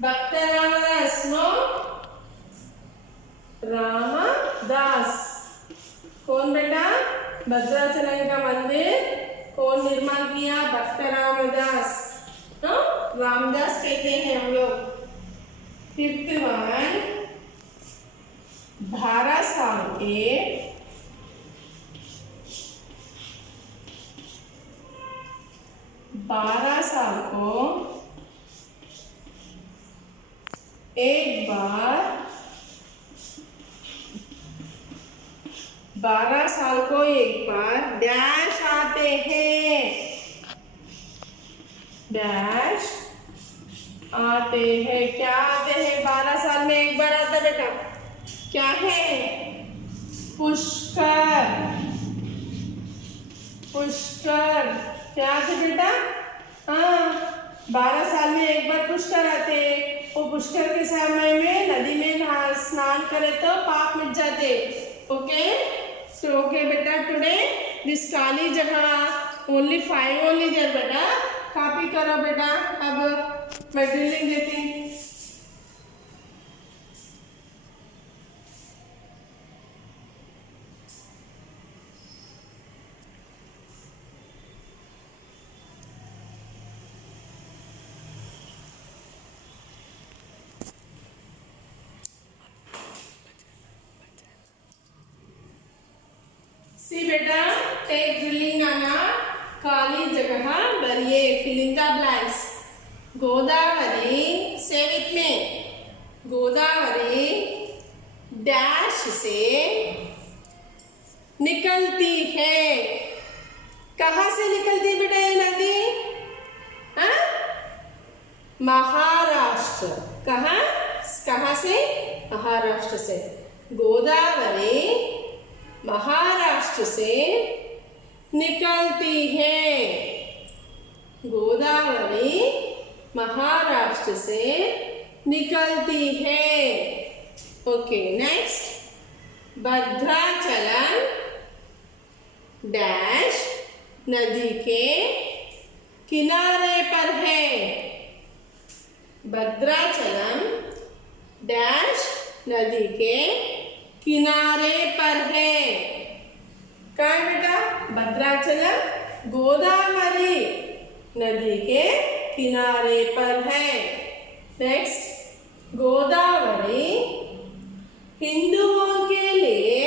भक्त रामदास। नो, रामदास। कौन बेटा? भद्राचलम का मंदिर कौन निर्माण किया? भक्त रामदास। रामदास कहते हैं हम लोग। 5th वन, 12 साल के 12 साल को एक बार 12 साल को एक बार डैश आते हैं। डैश आते हैं। क्या आते हैं? 12 साल में एक बार आता बेटा। क्या है? पुष्कर, पुष्कर क्या थे बेटा? हाँ, 12 साल में एक बार पुष्कर आते। वो पुष्कर के समय में नदी में स्नान करे तो पाप मिट जाते। ओके, सो ओके बेटा, टुडे दिस काली जगह ओनली 5 ओनली देयर बेटा। कॉपी करो बेटा। अब मैं ड्रिलिंग देती हूँ। सी बेटा, टेक ड्रिलिंग नाना खाली जगह भरिए, फिलिंग द ब्लैंक्स। गोदावरी, से विथ मी, गोदावरी डैश से निकलती है। कहाँ से निकलती है बेटा ये नदी? हाँ, महाराष्ट्र। कहाँ कहाँ से? महाराष्ट्र से। गोदावरी महाराष्ट्र से निकलती है। गोदावरी महाराष्ट्र से निकलती है। Okay, next. भद्राचलम डैश नदी के किनारे पर है। भद्राचलम डैश नदी के किनारे पर है। क्या है बेटा? भद्राचलम गोदावरी नदी के किनारे पर है। नेक्स्ट, गोदावरी हिंदुओं के लिए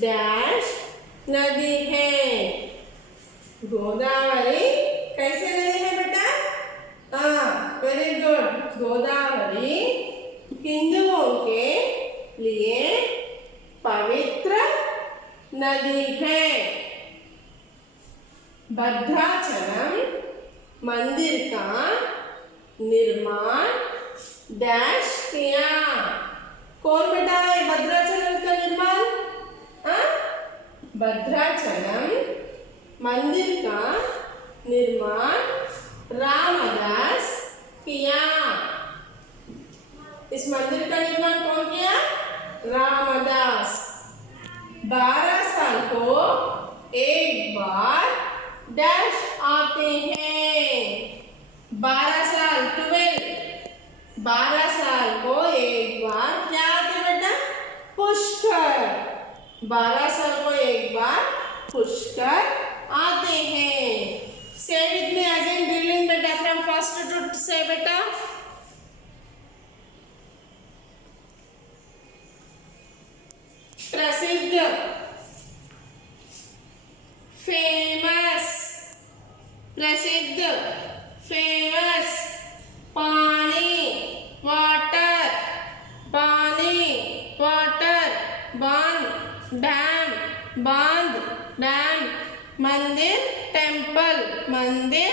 डैश नदी है। गोदावरी कैसे नदी है बेटा? हाँ, वेरी गुड। गोदावरी हिंदुओं के लिए पवित्र नदी है। भद्राचलम मंदिर का निर्माण डैश किया। कौन बेटा है भद्राचलम का निर्माण? भद्राचलम मंदिर का निर्माण रामदास किया। इस मंदिर का निर्माण कौन किया? रामदास। 12 साल को एक बार डैश आते हैं। 12 साल 12 साल को एक बार क्या आते बेटा? पुष्कर। 12 साल को एक बार पुष्कर आते हैं। से विथ मी अगेन ड्रिलिंग बेटा फ्रॉम फर्स्ट टू से बेटा। प्रसिद्ध, फेमस, प्रसिद्ध, फेमस। पानी, वाटर, पानी, वाटर। बांध, डैम, बांध, डैम। मंदिर, टेम्पल, मंदिर,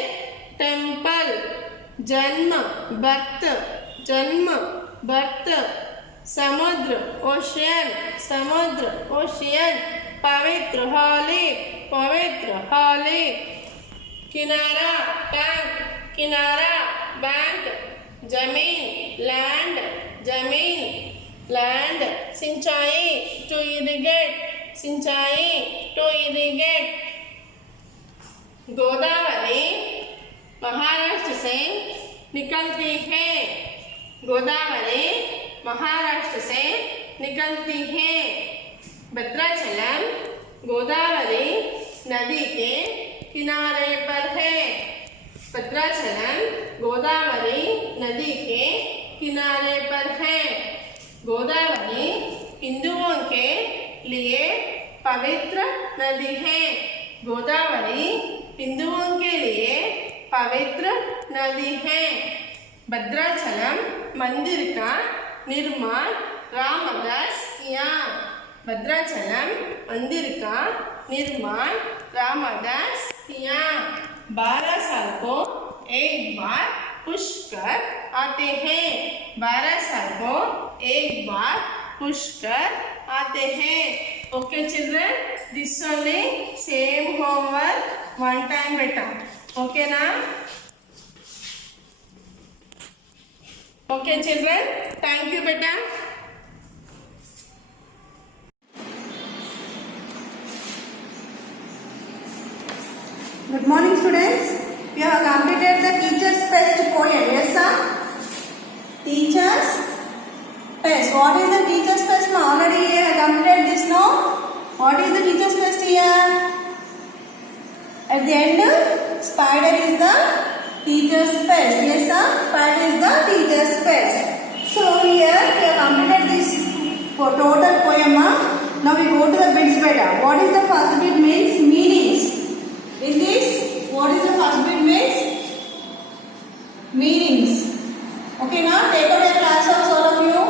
टेम्पल। जन्म, बर्थ, जन्म, बर्थ। समुद्र, ओशियन, समुद्र, ओशियन। पवित्र, होली, पवित्र, होली। किनारा, बैंक, किनारा, बैंक। जमीन, लैंड, जमीन, लैंड। सिंचाई, टू इरिगेट, सिंचाई, टू इरिगेट। गोदावरी महाराष्ट्र से निकलती है। गोदावरी महाराष्ट्र से निकलती है। भद्राचलम गोदावरी नदी के किनारे पर है। भद्राचलम गोदावरी नदी के किनारे पर है। गोदावरी हिंदुओं के लिए पवित्र नदी है। गोदावरी हिंदुओं के लिए पवित्र नदी है। भद्राचलम मंदिर का निर्माण रामदास किया। भद्राचलम मंदिर का निर्माण रामदास किया। 12 साल को एक बार पुष्कर आते हैं। 12 साल को एक बार पुष्कर आते हैं. Okay children, this only same homework one time beta. Okay na? Okay children, thank you beta. Good morning students. We have completed the teacher's best poem. Yes sir? Teacher's best. What is the teacher's best? No, already I have completed this no? What is the teacher's best here? At the end, spider is the teacher's best. Yes sir? Spider is the teacher's best. So here we have completed this total poem. Now we go to the bits better. What is the first bit means? Meanings. In this, what is the first bit means? Meanings. Okay, now take out your classworks, all of you.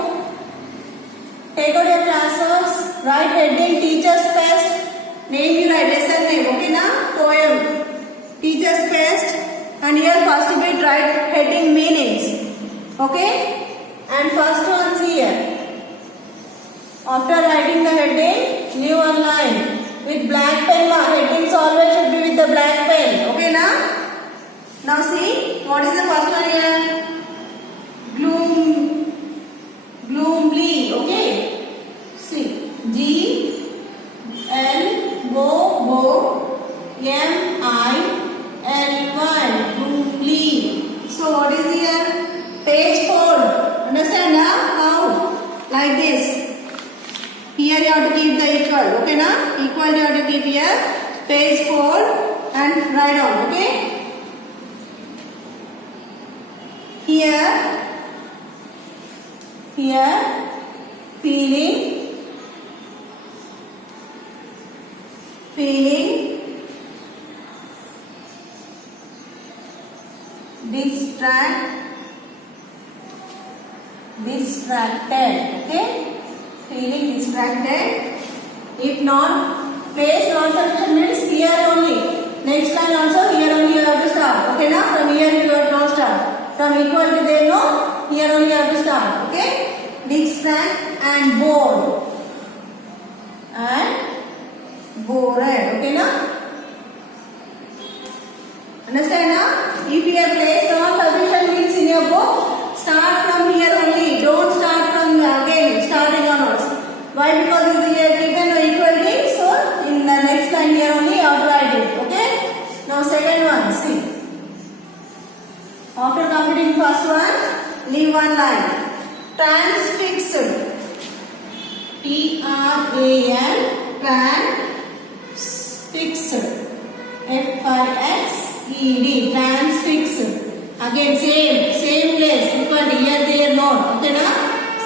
Take out your classworks. Write heading teacher's best. Name you write lesson name. Okay, now poem teacher's best. And here first bit write heading meanings. Okay, and first one's here. After writing the heading, leave one line. With black pen, headings always should be with the black pen. Okay, now? Now see, what is the first one here? Gloomly. Okay? See, G-L-O-O-M-I-L-Y. Gloomly. So what is here? Page 4. Understand how? Like this. Here you have to keep the equal, okay na? Equal you have to keep here, page 4 and write down, okay? Here, feeling, distracted, okay? Feeling distracted. If not, place not sufficient means here only. Next line also here only you have to start. Okay na? From here you have to start. From equal to there no, here only you have to start. Okay? Distract and bored. And bored. Okay na? Understand na? If you have placed not sufficient means in your book, start from here only. Don't start from again, starting onwards. Why? Because it is here given equal thing. So in the next line here only you have to write it. Okay? Now second one, see. After completing first one, leave one line. Transfixed. T-R-A-N. Transfixed. F-I-X-E-D. Transfixed. Again same place. Equal here, there, not. Okay na?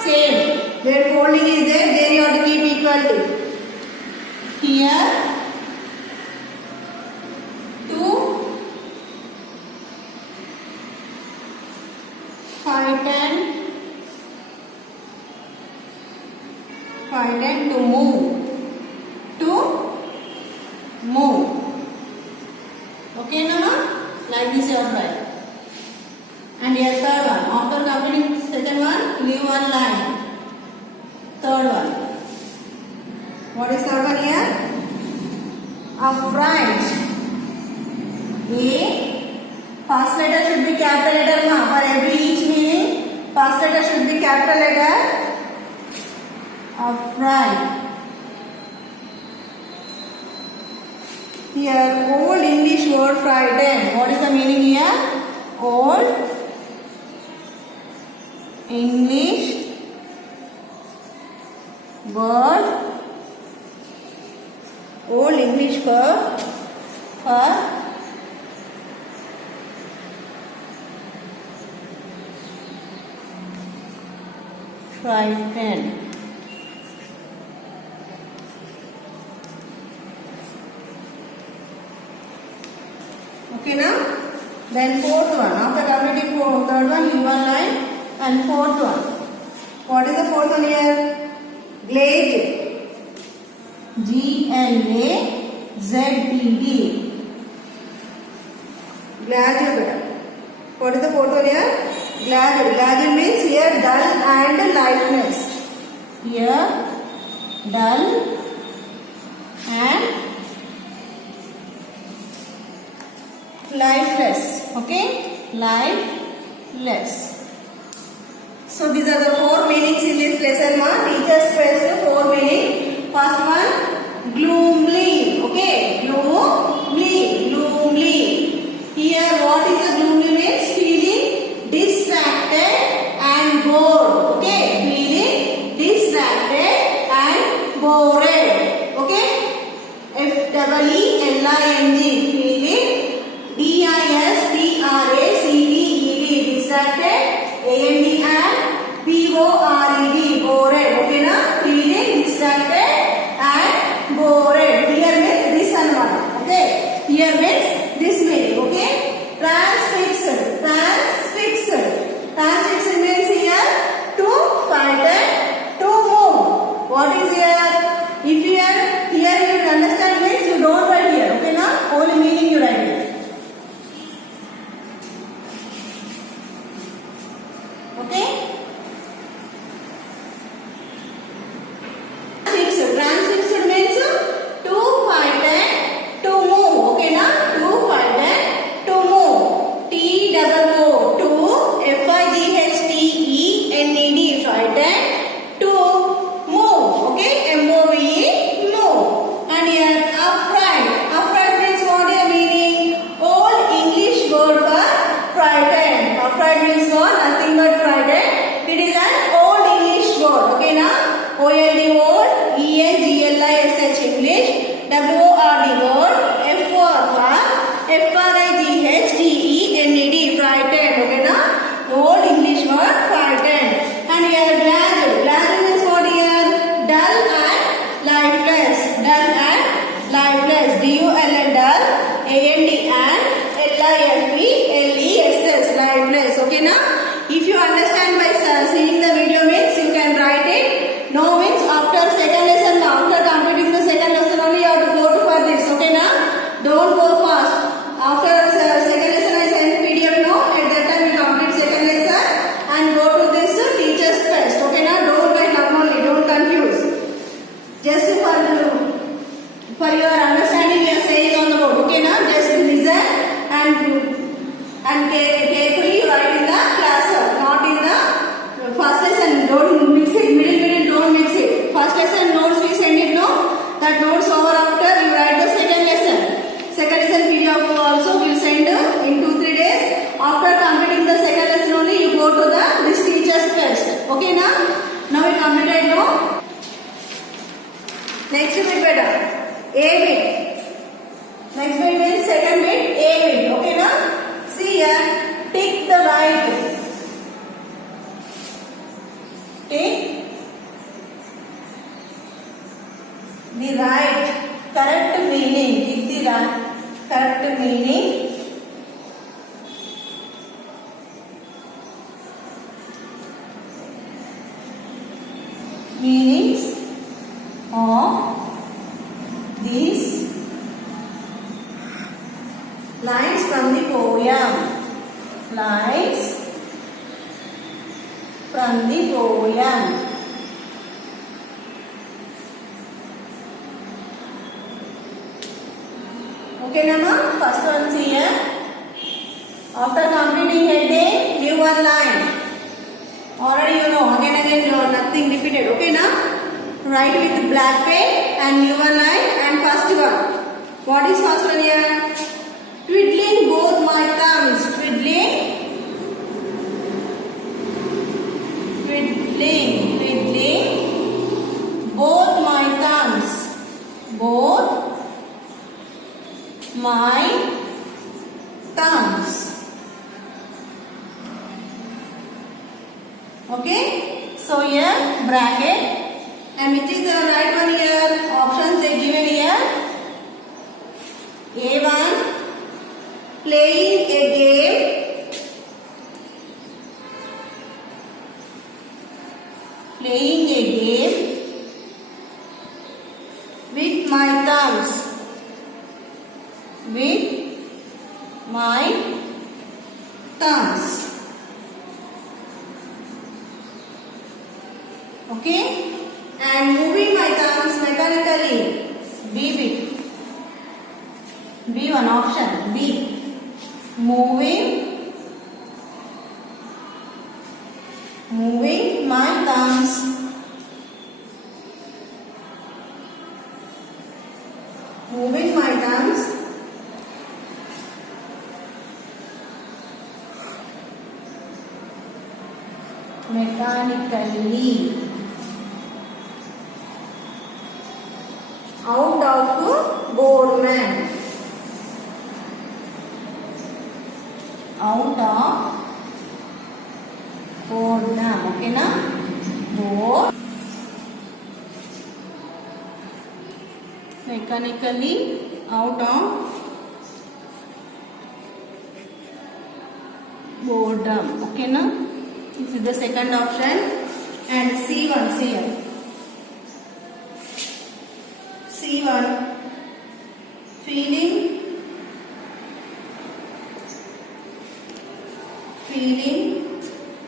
Same. Where folding is there you have to keep equal to. Here, 2, 5, 10 to move. Okay na? Like this you have to write. And here third one. After completing second one, leave one line. Third one. What is third one here? Upright. A. First letter should be capital letter ma. For every each meaning, first letter should be capital letter. Upright. Here, old English word frightened. What is the meaning here? Old English word, old English for frightened. Okay now? Then fourth one. After completing third one, leave one line. And fourth one. What is the fourth one here? Glazed. G-L-A-Z-E-D. Glazed. What is the fourth one here? Glazed. Glazed means here dull and lightness. Here dull and lifeless. Okay, lifeless. So these are the four meanings in this lesson. Teachers stressed four meaning. First one, gloomily. Okay, gloomily. Here, what is the gloomily means? Feeling distracted and bored. Okay, feeling distracted and bored. Okay, FEELING, feeling. DISTRACTED, distracted. AND and BORED, bored. Okay na? Feeling distracted and bored. Here means this and one. Okay. Here means this meaning. Okay. Transfixed. Transfixed means here to frighten, to move. What is here? If here you understand means you don't write here. Okay na? Only meaning you write here. Okay. Transfixed means to frighten, to move. Okay na? To frighten, to move. TOO, to FIGHTENED, frighten, to move. Okay, MOVE, move. And here upright. Upright means what is meaning? Old English word for frighten. Upright means what? Nothing but frighten. It is an old English word. Okay na? OLD word, ENGLISH English, WORD word, FOR for FRIGHTENED, frightened. Okay na? Old English word frightened. And here gladded. Gladded means what here? Dull and lifeless. Dull and lifeless. DUL and dull. AND and LIFELESS, lifeless. Okay na? If you understand by seeing the video means you can write it. No means after second lesson, after completing the second lesson only you have to go for this. Okay na? Don't go fast. After second lesson I send PDF now. At that time you complete second lesson and go to this teacher's test. Okay na? Don't write up only. Don't confuse. Just for your understanding you are saying on the board. Okay na? Just listen and carefully you write in the class, not in the first lesson. Don't mix it. Middle don't mix it. First lesson notes we send it no. That notes over after you write the second lesson. Second lesson PDF also we will send in 2-3 days. After completing the second lesson only you go to this teacher's test. Okay na? Now we completed no. Next bit better. A bit. Next bit means second bit A bit. Okay na? See here. Tick the right. Tick the right. Correct meaning. Tick the right. Correct meaning. Meanings of these lines from the poem. Lines from the poem. Okay, Nama? First one here. After completing heading, give one line. Already you know. Again, nothing repeated. Okay, na? Write with black pen and give one line. And first one. What is first one here? Twiddling both my thumbs. Twiddling both my thumbs. Both my thumbs. Okay. So here bracket. And which is the right one here? Options they given here. A1. Playing a game. Playing a game with my thumbs. With my thumbs. Okay. and moving my thumbs mechanically. B. B one option. B. Moving my thumbs. Moving my thumbs mechanically out of boredom. Out of boredom. Okay na? Bored. Mechanically out of boredom. Okay na? This is the second option. And C1 here. C1 feeling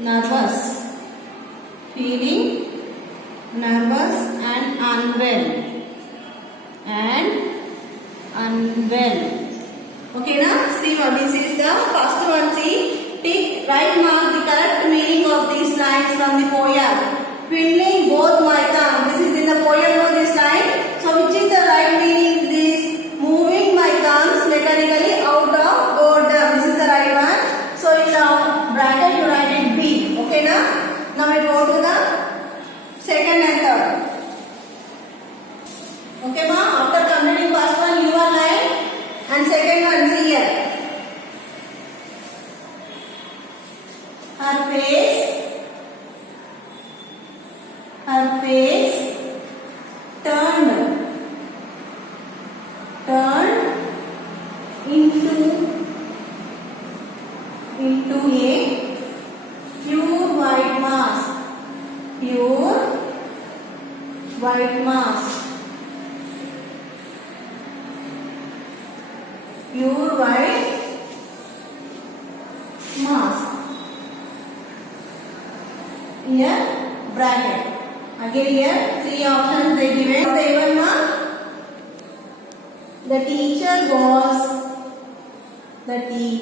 nervous. Feeling nervous and unwell. Okay now, see what this is the first one. See, tick, right mark the correct meaning of these lines from the poem. Twiddling both my thumb. This is in the poem of this line. So which is the right meaning? This moving my thumbs mechanically out of boredom. This is the right one. So in the bracket you write it B. Okay now? Now we go to the second and third. Okay ma, after completing first one you are line and second one see here. Her face turned into a pure white mask. Pure white mask. Pure white mask. Here bracket. Again here three options they given. The even mark. The teacher was wearing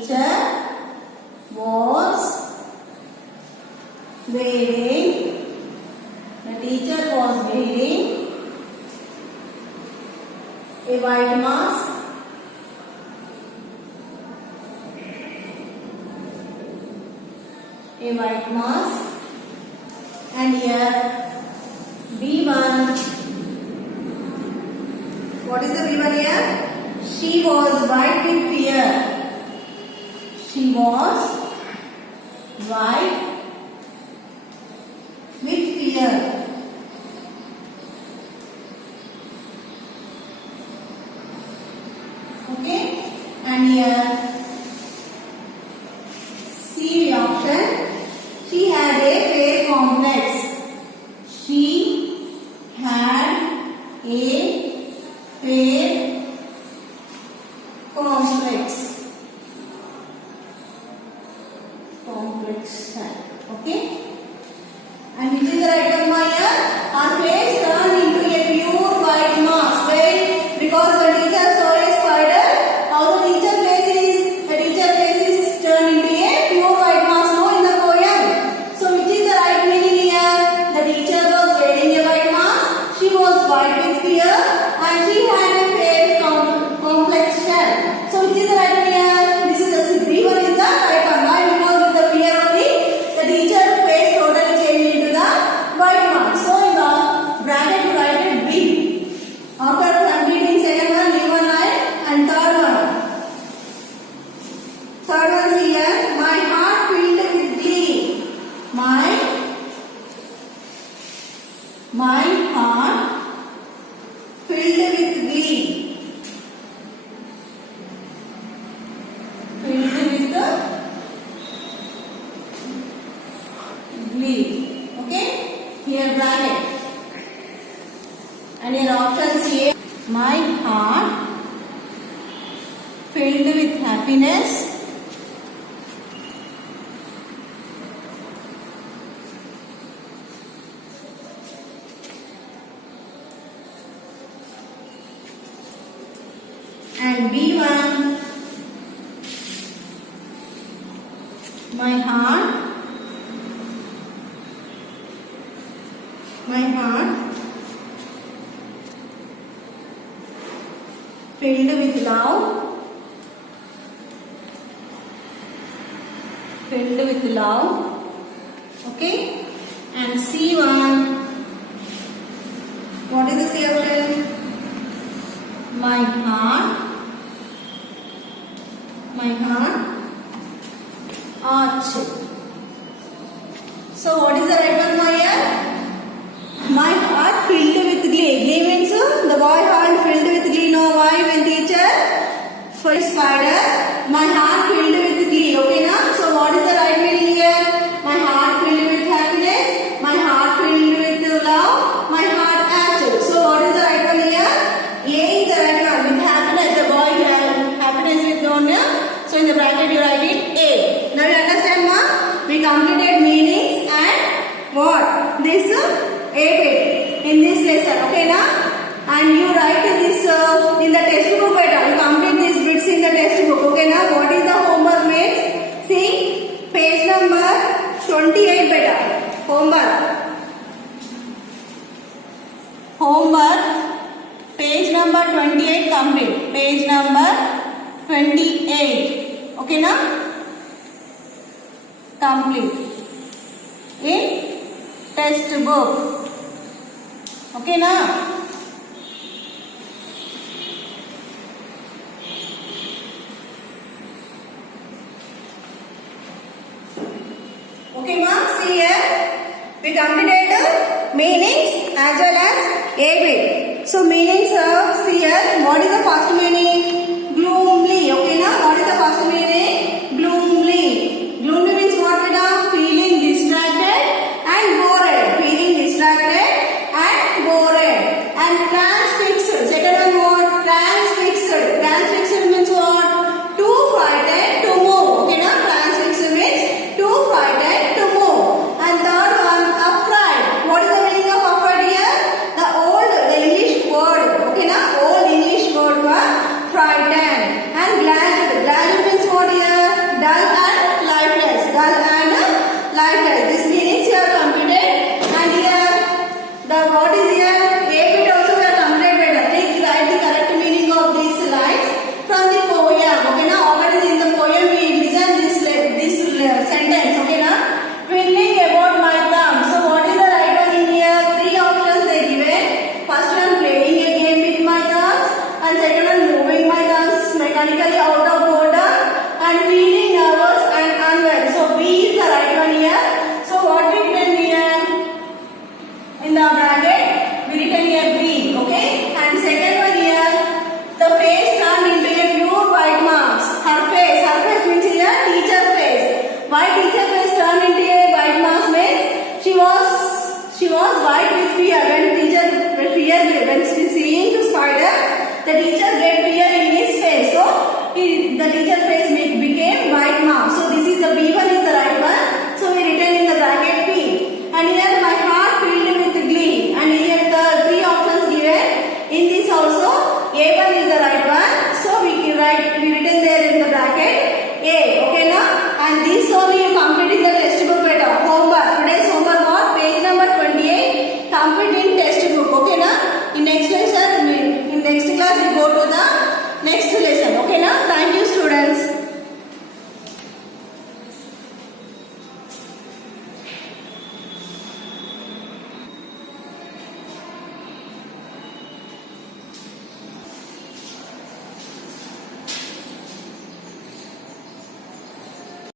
a white mask. A white mask. And here B1. What is the B1 here? She was white with fear. She was white with fear. Okay? And here C option. She had a fair complex. She had a fair complex. Okay? And which is the right one here? Her face turned into a pure white mask. Why? Because the teacher saw a spider. How the teacher face is? The teacher face is turned into a pure white mask. No, in the poem. So which is the right meaning here? The teacher was wearing a white mask. She was white with fear and she had a fair complexion. So which is the right one here? This is the B1 is the right one. Why? Because with the fear only, the teacher face totally changed into the white mask. So in the bracket you write it B. After completing second one, leave one line and third one. Third one is here. My heart filled with glee. My heart filled with glee. Filled with glee. Okay? Here bracket. And here options here. My heart filled with happiness. And B1, my heart filled with love, okay. And C1, what is the C option? My heart arch. So what is the right one, my here? My heart filled with glee. Glee means the boy heart filled with glee. No, why? When teacher for spider, my heart filled with glee. Okay, now. So what is the right meaning here? My heart filled with happiness. My heart filled with love. My heart arched. So what is the right one here? A is the right one. With happiness, the boy has happiness with donor. So in the bracket you write it A. Now you understand, ma? We completed meanings and what? This A bit in this lesson, okay na? And you write this in the textbook better. You complete these bits in the textbook, okay na? What is the homework means? See, page number 28 better. Homework, page number 28 complete. Page number 28, okay na? Complete in textbook, okay na? Okay ma, see here we completed meanings as well as A bit. So meanings of, see here, what is the first meaning? Gloomily, okay na? What is the first meaning? Gloomily. Gloomily means what, beta? Feeling distracted and bored. And transfixed. Second one what? Transfixed. Transfixed means what? Too frightened to move. Okay na? Transfixed means too frightened to move. And third one, afraid. What is the meaning of afraid here? The English word. Okay na? Old English word for frightened. And glazed. Glazed means what here? Dull and lifeless. This meanings here completed. And here, the what is here? A bit also we are completed better. Please write the correct meaning of these lines from the poem. Okay na? Already in the poem we listen this sentence. Okay na? Twiddling about my thumb. So what is the right one in here? Three options they given. First one, playing a game with my thumbs, and second one, moving my thumbs mechanically out of order, and feeling nervous and unwell. So B is the right one here. So what we written here in the bracket, we written here B. Okay, and second one here, the face turned into a pure white marks. Her face means here teacher face. Why teacher face turned into a white marks means she was white with fear. When she seeing the spider, the teacher get fear in his face. So the teacher face became white marks. So this is the B1 is the right one.